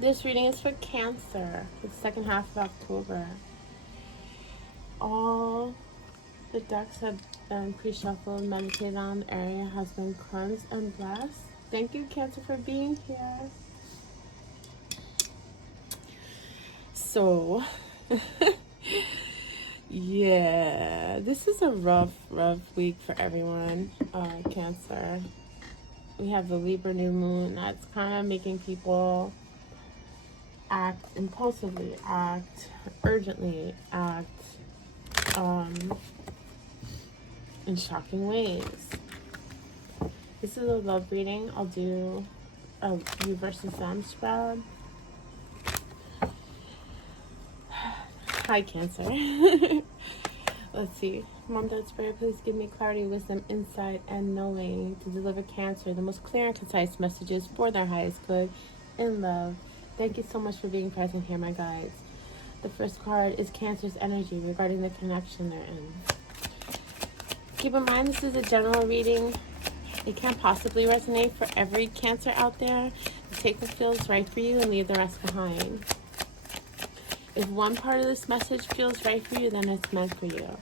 This reading is for Cancer, for the second half of October. All the decks have been pre-shuffled, meditated on. The area has been cleansed and blessed. Thank you, Cancer, for being here. So, yeah, this is a rough week for everyone, Cancer. We have the Libra new moon that's kind of making people act impulsively, act urgently, act in shocking ways. This is a love reading. I'll do a you versus them spread. Hi, Cancer. Let's see. Mom, Dad, Spirit, please give me clarity, wisdom, insight, and knowing to deliver Cancer the most clear and concise messages for their highest good in love. Thank you so much for being present here, my guides. The first card is Cancer's energy regarding the connection they're in. Keep in mind, this is a general reading. It can't possibly resonate for every Cancer out there. Take what feels right for you and leave the rest behind. If one part of this message feels right for you, then it's meant for you.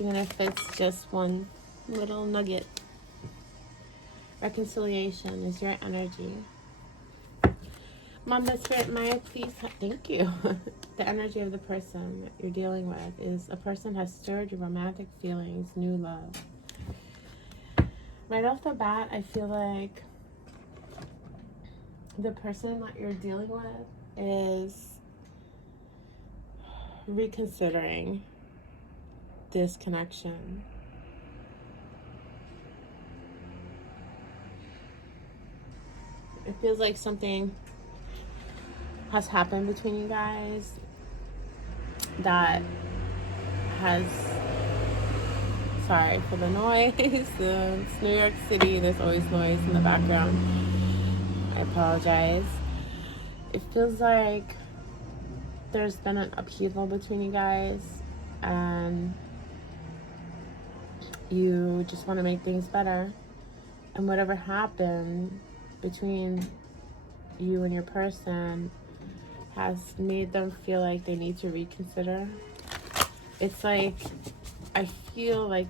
Even if it's just one little nugget. Reconciliation is your energy. Mom, Dad, Spirit, Maya, please, thank you. The energy of the person that you're dealing with is a person has stirred your romantic feelings, new love. Right off the bat, I feel like the person that you're dealing with is reconsidering this connection. It feels like something has happened between you guys that has, sorry for the noise, it's New York City, there's always noise in the background. I apologize. It feels like there's been an upheaval between you guys and you just want to make things better. And whatever happened between you and your person has made them feel like they need to reconsider. It's like, I feel like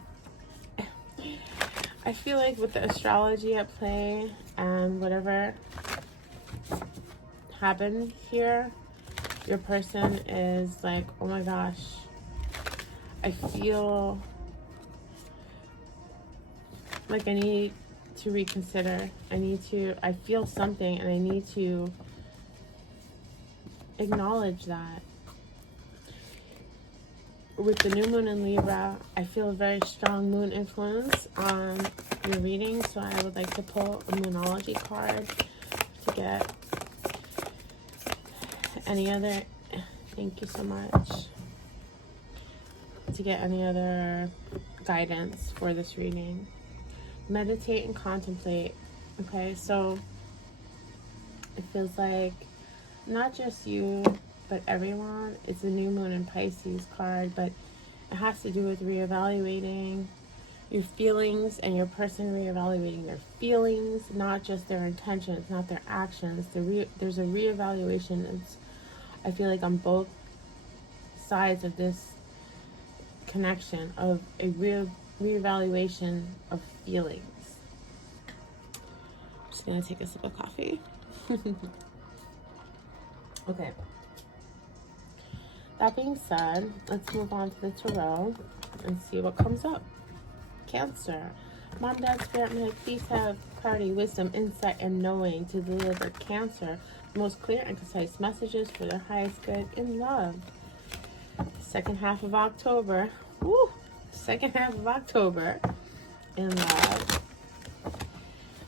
with the astrology at play and whatever happened here, your person is like, oh my gosh, I feel like I need to reconsider. I feel something and I need to acknowledge that. With the new moon in Libra, I feel a very strong moon influence on your reading, so I would like to pull a moonology card to get any other, thank you so much, to get any other guidance for this reading. Meditate and contemplate. Okay, so it feels like not just you, but everyone. It's a new moon in Pisces card, but it has to do with reevaluating your feelings and your person reevaluating their feelings, not just their intentions, not their actions. There's a reevaluation. I feel like on both sides of this connection of a reevaluation of feelings. I'm just gonna take a sip of coffee. Okay. That being said, let's move on to the tarot and see what comes up. Cancer. Mom, Dad, Spirit, may I please have clarity, wisdom, insight, and knowing to deliver Cancer the most clear and concise messages for their highest good in love. Second half of October. Woo! Second half of October in love.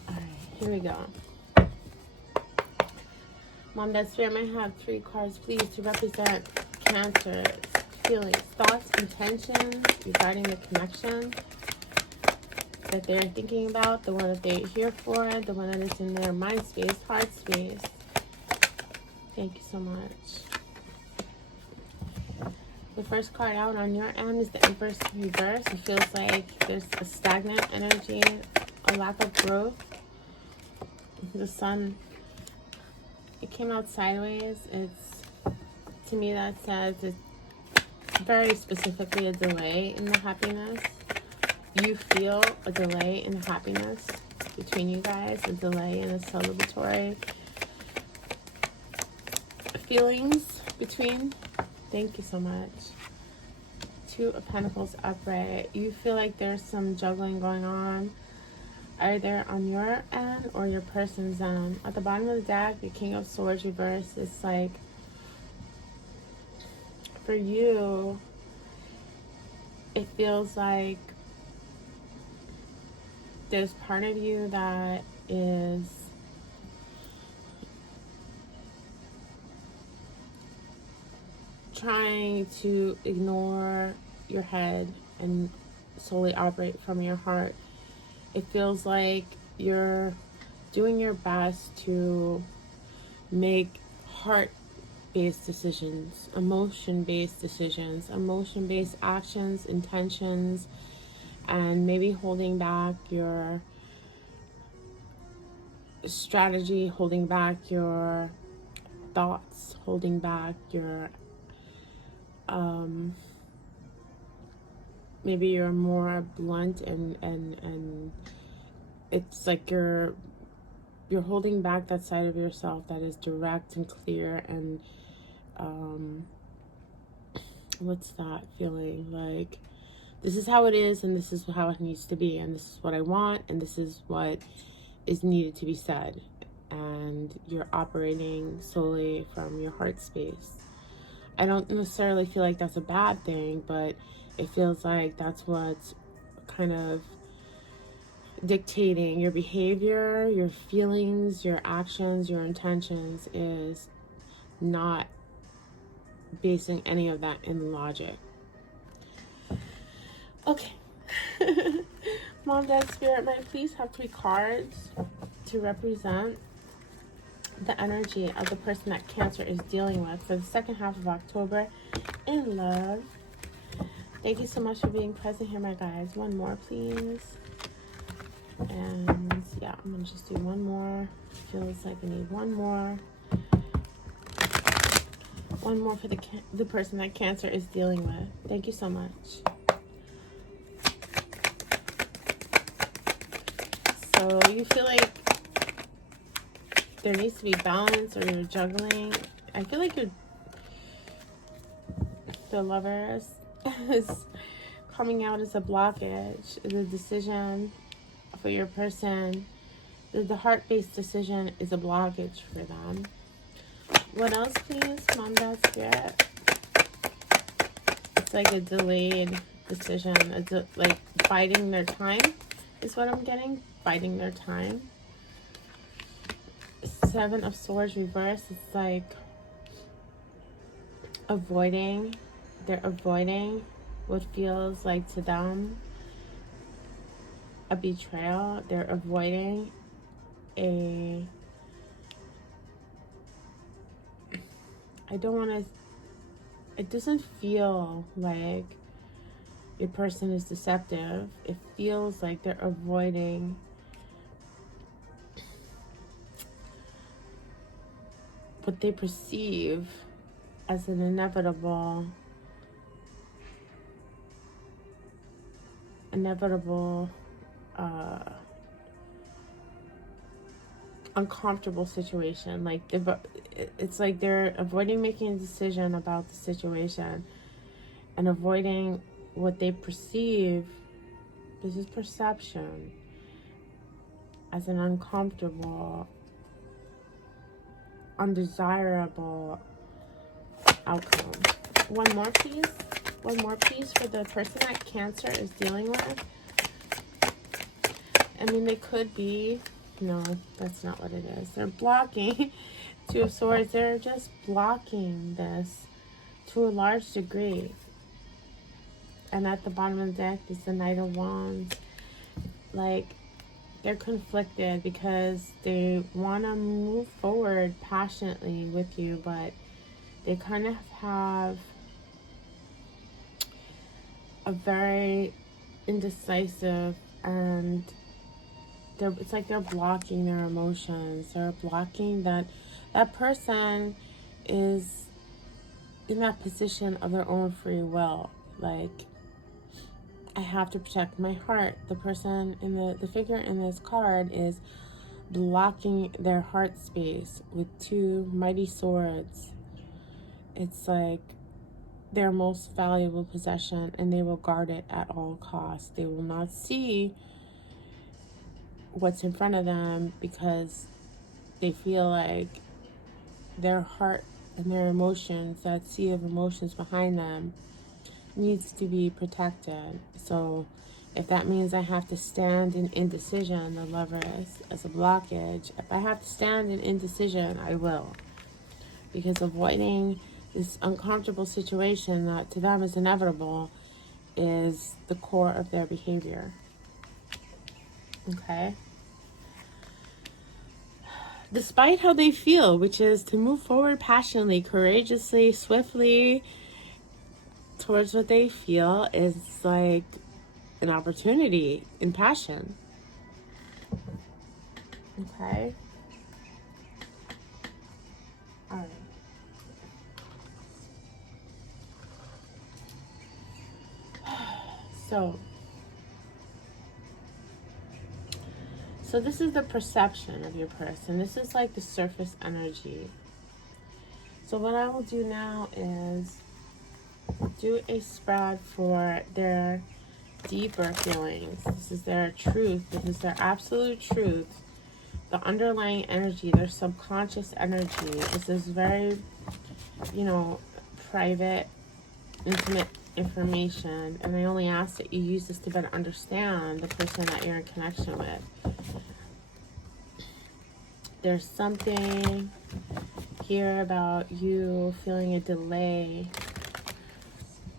Alright, here we go. Mom, Dad, Spirit, may I have 3 cards, please, to represent Cancer's feelings, thoughts, intentions regarding the connection that they're thinking about, the one that they're here for, the one that is in their mind space, heart space. Thank you so much. The first card out on your end is the Empress reverse. It feels like there's a stagnant energy, a lack of growth. The sun, it came out sideways. It's, to me, that says it's very specifically a delay in the happiness. You feel a delay in the happiness between you guys, a delay in the celebratory feelings between. Thank you so much. Two of Pentacles upright. You feel like there's some juggling going on, either on your end or your person's end. At the bottom of the deck, the King of Swords reversed. It's like, for you, it feels like there's part of you that is trying to ignore your head and solely operate from your heart. It feels like you're doing your best to make heart-based decisions, emotion-based decisions, emotion-based actions, intentions, and maybe holding back your strategy, holding back your thoughts, holding back your maybe you're more blunt and it's like you're holding back that side of yourself that is direct and clear and what's that feeling like, this is how it is and this is how it needs to be and this is what I want and this is what is needed to be said, and you're operating solely from your heart space. I don't necessarily feel like that's a bad thing, but it feels like that's what's kind of dictating your behavior, your feelings, your actions, your intentions, is not basing any of that in logic. Okay. Mom, Dad, Spirit, might I please have 3 cards to represent the energy of the person that Cancer is dealing with for the second half of October in love. Thank you so much for being present here, my guys. One more, please. And yeah, I'm gonna just do one more. Feels like I need one more. One more for the person that Cancer is dealing with. Thank you so much. So you feel like there needs to be balance, or you're juggling. I feel like the Lover is coming out as a blockage. The decision for your person, the heart-based decision is a blockage for them. What else, please, Mom, Dad, Spirit? It's like a delayed decision, like biding their time is what I'm getting. Biding their time. 7 of Swords reverse. It's like avoiding. They're avoiding what feels like to them a betrayal. They're avoiding I don't want to, it doesn't feel like your person is deceptive. It feels like they're avoiding what they perceive as an inevitable uncomfortable situation. Like it's like they're avoiding making a decision about the situation and avoiding what they perceive, this is perception, as an uncomfortable, undesirable outcome. One more, please. One more, please, for the person that Cancer is dealing with. I mean, they could be, no, that's not what it is. They're blocking. 2 of Swords. They're just blocking this to a large degree. And at the bottom of the deck is the Knight of Wands. Like, they're conflicted because they want to move forward passionately with you, but they kind of have a very indecisive, and it's like they're blocking their emotions. They're blocking that that person is in that position of their own free will. Like, I have to protect my heart. The person in the figure in this card is blocking their heart space with two mighty swords. It's like their most valuable possession, and they will guard it at all costs. They will not see what's in front of them because they feel like their heart and their emotions, that sea of emotions behind them, needs to be protected. So if that means I have to stand in indecision, the Lovers, as a blockage, if I have to stand in indecision, I will. Because avoiding this uncomfortable situation that to them is inevitable is the core of their behavior. Okay? Despite how they feel, which is to move forward passionately, courageously, swiftly towards what they feel, is like an opportunity in passion. Okay? All right. So this is the perception of your person. This is like the surface energy. So what I will do now is do a spread for their deeper feelings. This is their truth. This is their absolute truth. The underlying energy, their subconscious energy. This is very, private, intimate information. And I only ask that you use this to better understand the person that you're in connection with. There's something here about you feeling a delay.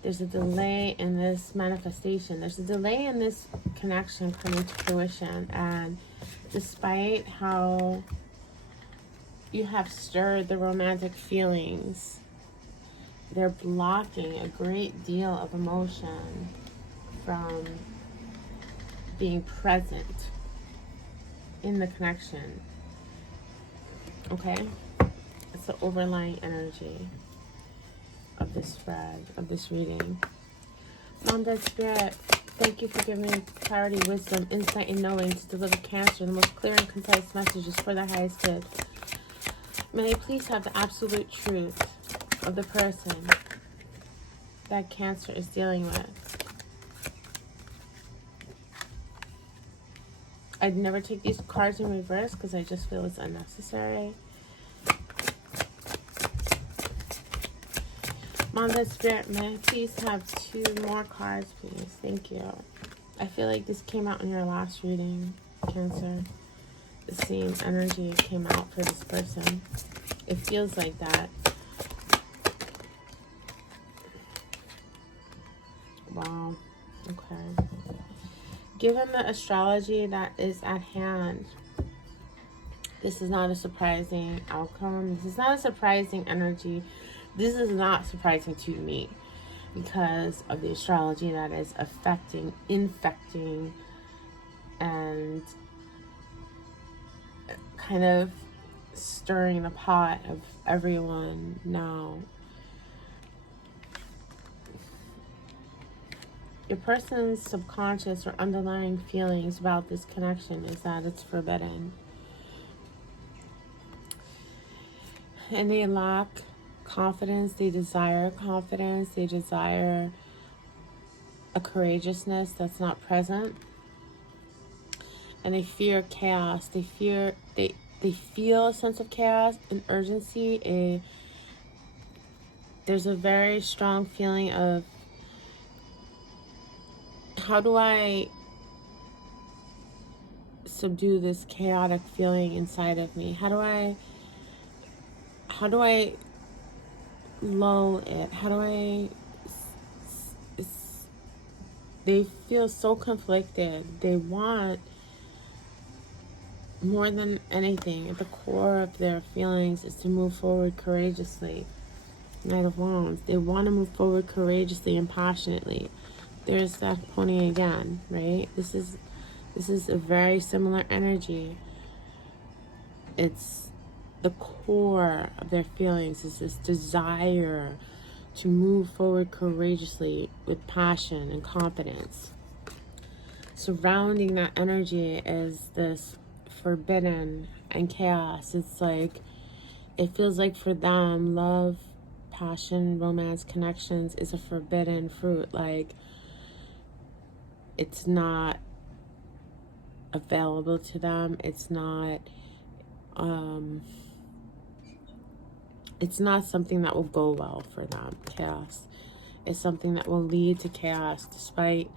There's a delay in this manifestation. There's a delay in this connection coming to fruition. And despite how you have stirred the romantic feelings, they're blocking a great deal of emotion from being present in the connection. Okay? It's the overlying energy of this spread, of this reading. Mom, Dad, Spirit, thank you for giving me clarity, wisdom, insight, and knowing to deliver Cancer the most clear and concise messages for the highest good. May they please have the absolute truth of the person that Cancer is dealing with. I'd never take these cards in reverse because I just feel it's unnecessary. Mom, the Spirit, may I please have 2 more cards, please? Thank you. I feel like this came out in your last reading, Cancer. The same energy came out for this person. It feels like that. Wow. Okay. Given the astrology that is at hand, this is not a surprising outcome. This is not a surprising energy. This is not surprising to me because of the astrology that is affecting, infecting, and kind of stirring the pot of everyone now. Your person's subconscious or underlying feelings about this connection is that it's forbidden. And they lack confidence, they desire confidence, they desire a courageousness that's not present. And they fear chaos. They feel a sense of chaos and urgency. There's a very strong feeling of, how do I subdue this chaotic feeling inside of me? How do I lull it? They feel so conflicted. They want more than anything, at the core of their feelings, is to move forward courageously. Knight of Wands. They want to move forward courageously and passionately. There's that pony again, right? This is a very similar energy. It's the core of their feelings is this desire to move forward courageously with passion and confidence. Surrounding that energy is this forbidden and chaos. It's like, it feels like for them, love, passion, romance, connections is a forbidden fruit. Like, it's not available to them. It's not something that will go well for them. Chaos is something that will lead to chaos, despite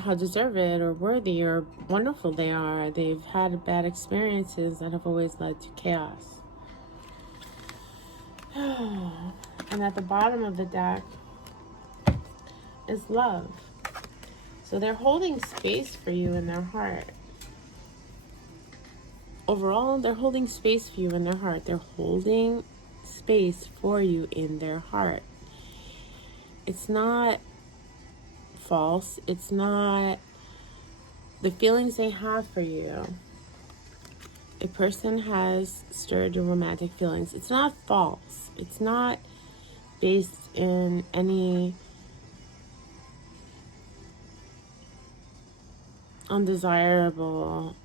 how deserved or worthy or wonderful they are. They've had bad experiences that have always led to chaos. And at the bottom of the deck is love. So they're holding space for you in their heart. Overall, they're holding space for you in their heart. They're holding space for you in their heart. It's not false. It's not the feelings they have for you. A person has stirred your romantic feelings. It's not false. It's not based in any undesirable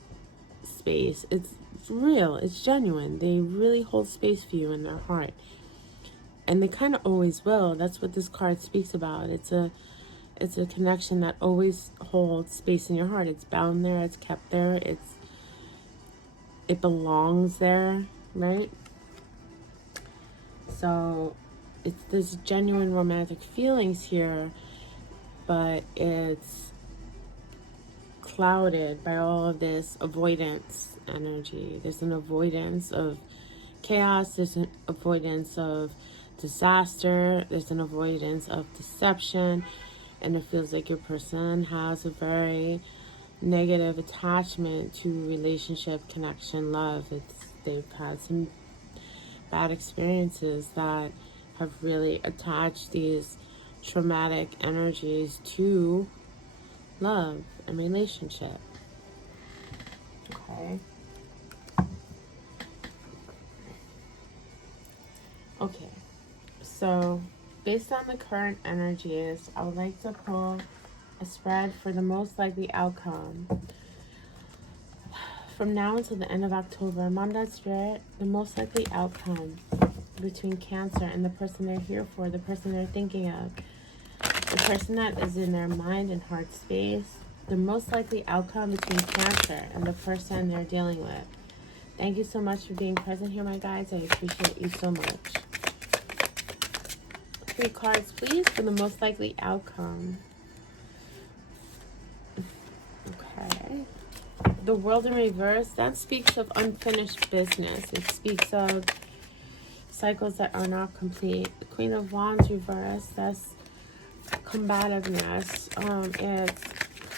space. It's real. It's genuine. They really hold space for you in their heart. And they kind of always will. That's what this card speaks about. It's a connection that always holds space in your heart. It's bound there. It's kept there. It belongs there, right? So it's this genuine romantic feelings here, but it's clouded by all of this avoidance energy. There's an avoidance of chaos. There's an avoidance of disaster. There's an avoidance of deception. And it feels like your person has a very negative attachment to relationship, connection, love. They've had some bad experiences that have really attached these traumatic energies to love and relationship. Okay. So based on the current energies, I would like to pull a spread for the most likely outcome from now until the end of October. Mom, Dad, Spirit, the most likely outcome between Cancer and the person they're here for, the person they're thinking of, the person that is in their mind and heart space, the most likely outcome between Cancer and the person they're dealing with. Thank you so much for being present here, my guides. I appreciate you so much. 3 cards, please, for the most likely outcome. Okay. The World in Reverse, that speaks of unfinished business. It speaks of cycles that are not complete. The Queen of Wands reverse, that's combativeness. It's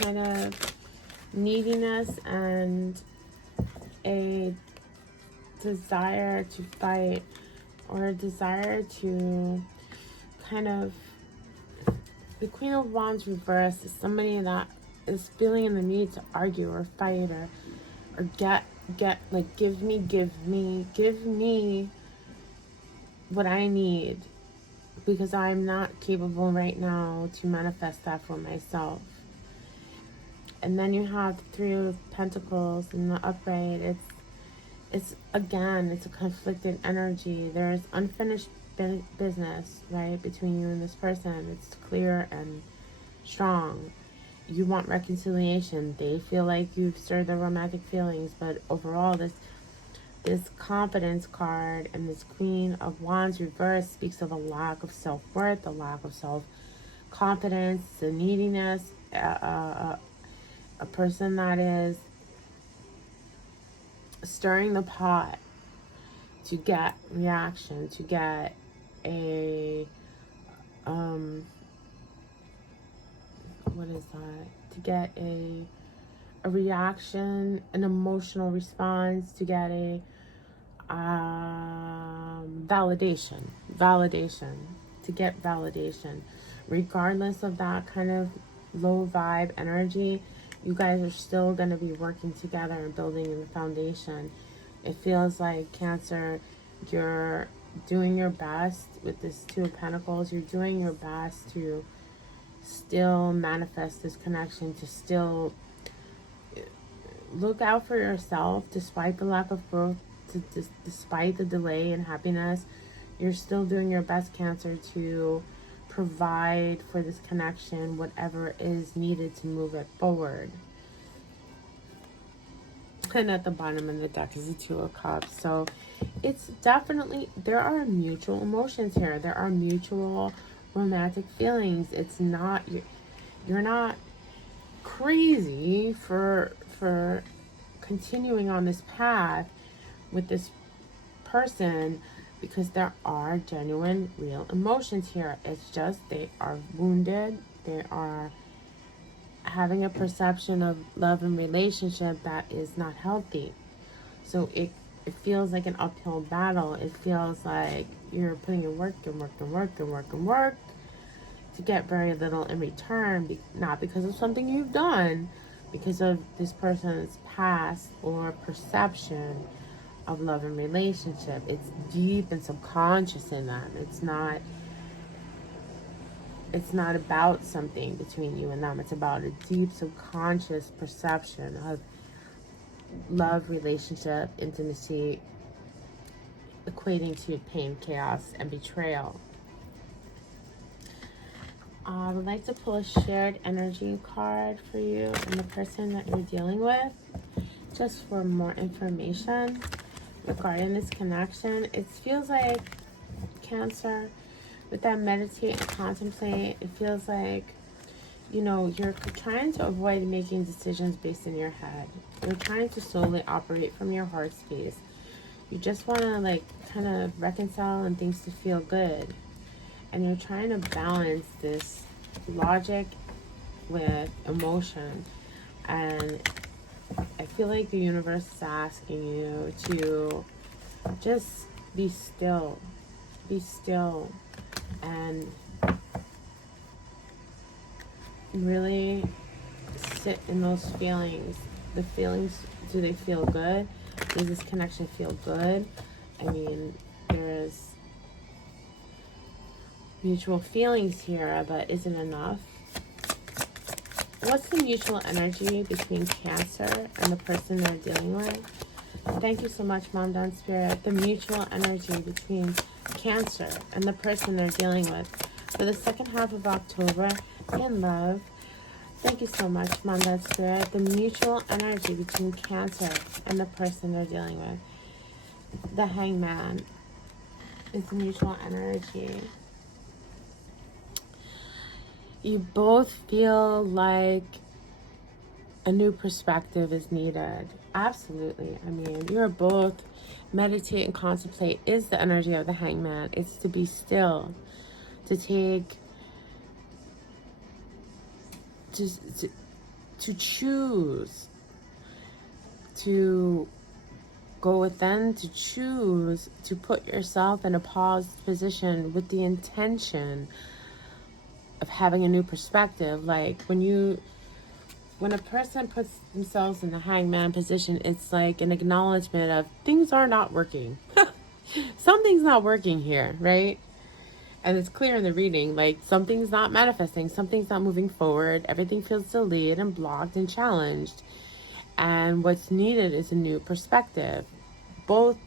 kind of neediness and a desire to fight, or a desire to kind of, the Queen of Wands reverse is somebody that is feeling in the need to argue or fight or get like give me what I need, because I'm not capable right now to manifest that for myself. And then you have the 3 of Pentacles in the upright. It's again, it's a conflicted energy. There's unfinished business, right, between you and this person. It's clear and strong. You want reconciliation. They feel like you've stirred their romantic feelings, but overall, this confidence card and this Queen of Wands reverse speaks of a lack of self-worth, a lack of self-confidence, the neediness, a person that is stirring the pot to get reaction, to get a what is that? To get a reaction, an emotional response, to get a validation, to get validation. Regardless of that kind of low vibe energy, You guys are still going to be working together and building the foundation. It feels like, Cancer, you're doing your best with this Two of Pentacles. You're doing your best to still manifest this connection, to still look out for yourself despite the lack of growth, despite the delay in happiness. You're still doing your best, Cancer, to provide for this connection whatever is needed to move it forward. And at the bottom of the deck is the Two of Cups. So it's definitely, there are mutual emotions here. There are mutual romantic feelings. It's not, you're not crazy for continuing on this path with this person, because there are genuine, real emotions here. It's just they are wounded. They are having a perception of love and relationship that is not healthy. So it feels like an uphill battle. It feels like you're putting in work and work and work and work and work to get very little in return, not because of something you've done, because of this person's past or perception of love and relationship. It's deep and subconscious in them. It's not about something between you and them. It's about a deep subconscious perception of love, relationship, intimacy, equating to pain, chaos, and betrayal. I would like to pull a shared energy card for you and the person that you're dealing with, just for more information regarding this connection. It feels like, Cancer, with that meditate and contemplate, it feels like, you know, you're trying to avoid making decisions based in your head. You're trying to solely operate from your heart space. You just want to, like, kind of reconcile and things to feel good. And you're trying to balance this logic with emotion. And I feel like the universe is asking you to just be still. Be still. And really sit in those feelings. The feelings, do they feel good? Does this connection feel good? I mean, there's mutual feelings here, but is it enough? What's the mutual energy between Cancer and the person they're dealing with? Thank you so much, Mom Down Spirit. The mutual energy between Cancer and the person they're dealing with for the second half of October in love. Thank you so much, Mom Down Spirit. The mutual energy between Cancer and the person they're dealing with. The Hangman is the mutual energy. You both feel like a new perspective is needed. Absolutely. I mean, you're both, meditate and contemplate is the energy of the Hangman. It's to be still, to take, to choose, to go within, to choose, to put yourself in a paused position with the intention of having a new perspective. Like when a person puts themselves in the Hangman position, it's like an acknowledgement of things are not working. Something's not working here, right? And it's clear in the reading, like something's not manifesting, something's not moving forward, everything feels delayed and blocked and challenged. And what's needed is a new perspective. Both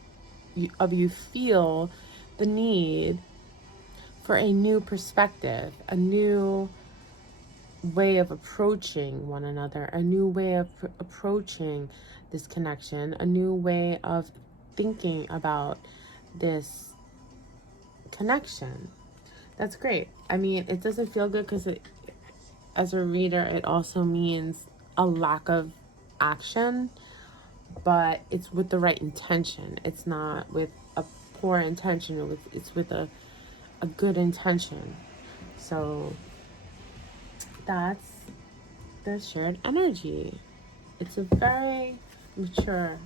of you feel the need for a new perspective, a new way of approaching one another, a new way of approaching this connection, a new way of thinking about this connection. That's great. I mean, it doesn't feel good because as a reader, it also means a lack of action, but it's with the right intention. It's not with a poor intention. It's with a good intention. So that's the shared energy. It's a very mature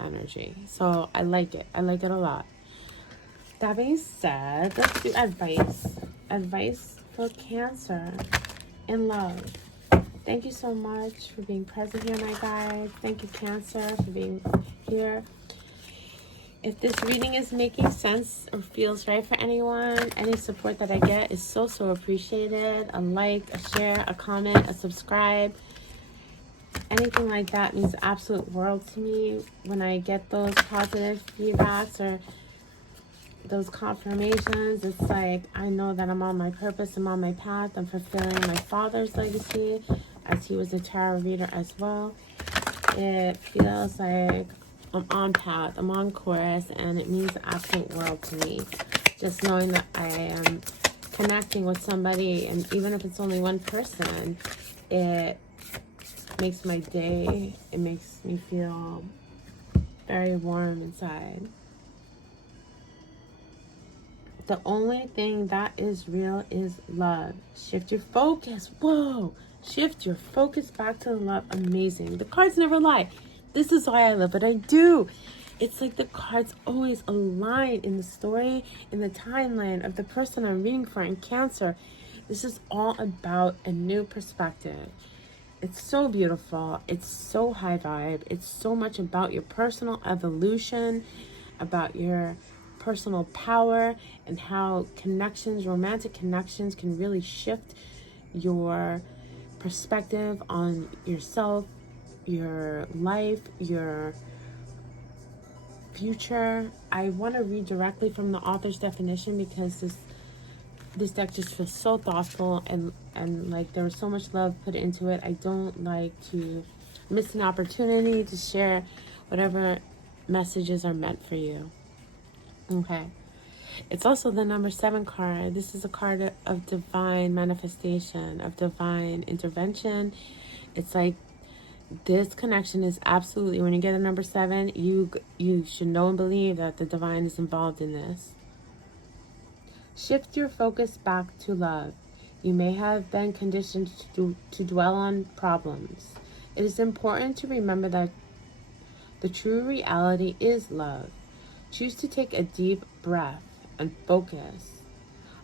energy. So I like it. I like it a lot. That being said, let's do advice. Advice for Cancer in love. Thank you so much for being present here, my guides. Thank you, Cancer, for being here. If this reading is making sense or feels right for anyone, any support that I get is so appreciated. A like, a share, a comment, a subscribe. Anything like that means the absolute world to me. When I get those positive feedbacks or those confirmations, it's like I know that I'm on my purpose, I'm on my path, I'm fulfilling my father's legacy, as he was a tarot reader as well. It feels like I'm on path, I'm on course, and it means the absolute world to me. Just knowing that I am connecting with somebody, and even if it's only one person, it makes my day, it makes me feel very warm inside. The only thing that is real is love. Shift your focus. Whoa. Shift your focus back to the love. Amazing. The cards never lie. This is why I love what I do. It's like the cards always align in the story, in the timeline of the person I'm reading for in Cancer. This is all about a new perspective. It's so beautiful. It's so high vibe. It's so much about your personal evolution, about your personal power, and how connections, romantic connections, can really shift your perspective on yourself, your life, your future. I want to read directly from the author's definition because this deck just feels so thoughtful, and like there was so much love put into it. I don't like to miss an opportunity to share whatever messages are meant for you. Okay. It's also the number 7 card. This is a card of divine manifestation, of divine intervention. It's like this connection is absolutely, when you get a number 7, you should know and believe that the divine is involved in this. Shift your focus back to love. You may have been conditioned to dwell on problems. It is important to remember that the true reality is love. Choose to take a deep breath and focus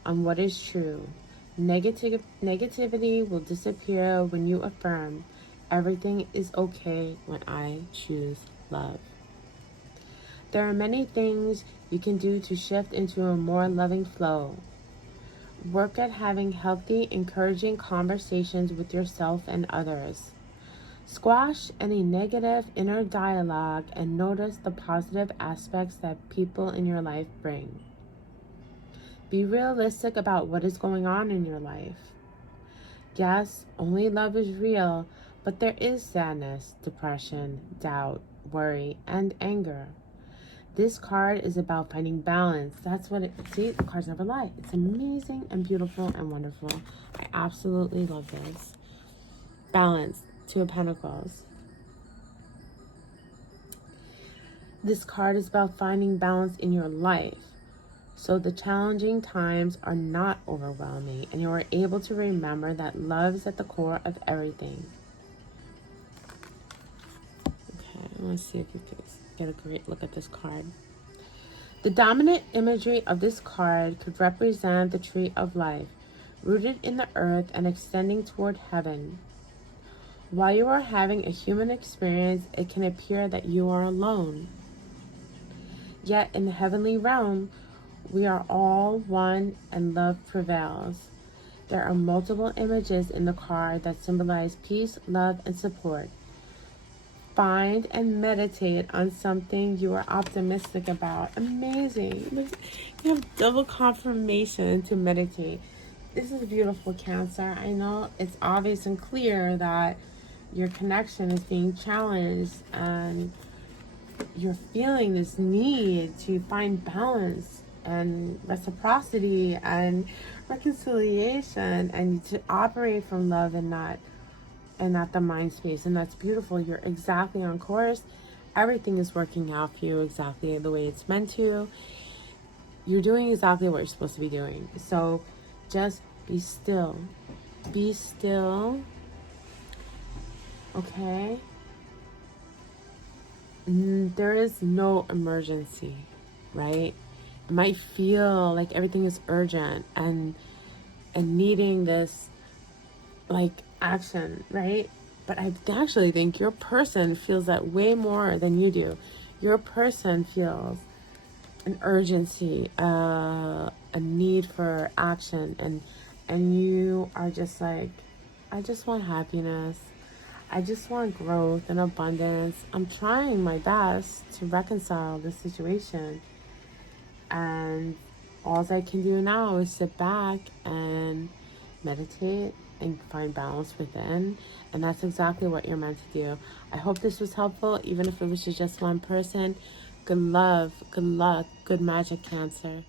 on what is true. Negativity will disappear when you affirm, everything is okay when I choose love. There are many things you can do to shift into a more loving flow. Work at having healthy, encouraging conversations with yourself and others. Squash any negative inner dialogue and notice the positive aspects that people in your life bring. Be realistic about what is going on in your life. Yes, only love is real, but there is sadness, depression, doubt, worry, and anger. This card is about finding balance. That's what it, see, the cards never lie. It's amazing and beautiful and wonderful. I absolutely love this. Balance, 2 of Pentacles. This card is about finding balance in your life, so the challenging times are not overwhelming and you are able to remember that love is at the core of everything. Okay, I want to see if you can get a great look at this card. The dominant imagery of this card could represent the tree of life, rooted in the earth and extending toward heaven. While you are having a human experience, it can appear that you are alone. Yet in the heavenly realm, we are all one and love prevails. There are multiple images in the card that symbolize peace, love, and support. Find and meditate on something you are optimistic about. Amazing. You have double confirmation to meditate. This is beautiful, Cancer. I know it's obvious and clear that your connection is being challenged and you're feeling this need to find balance and reciprocity and reconciliation and to operate from love and not the mind space. And that's beautiful. You're exactly on course. Everything is working out for you exactly the way it's meant to. You're doing exactly what you're supposed to be doing. So just be still. Be still. Okay? There is no emergency, right? It might feel like everything is urgent and needing this, like, action, right? But I actually think your person feels that way more than you do. Your person feels an urgency, a need for action, and you are just like, I just want happiness. I just want growth and abundance. I'm trying my best to reconcile the situation, and all I can do now is sit back and meditate and find balance within. And that's exactly what you're meant to do. I hope this was helpful, even if it was to just one person. Good love, good luck, good magic, Cancer.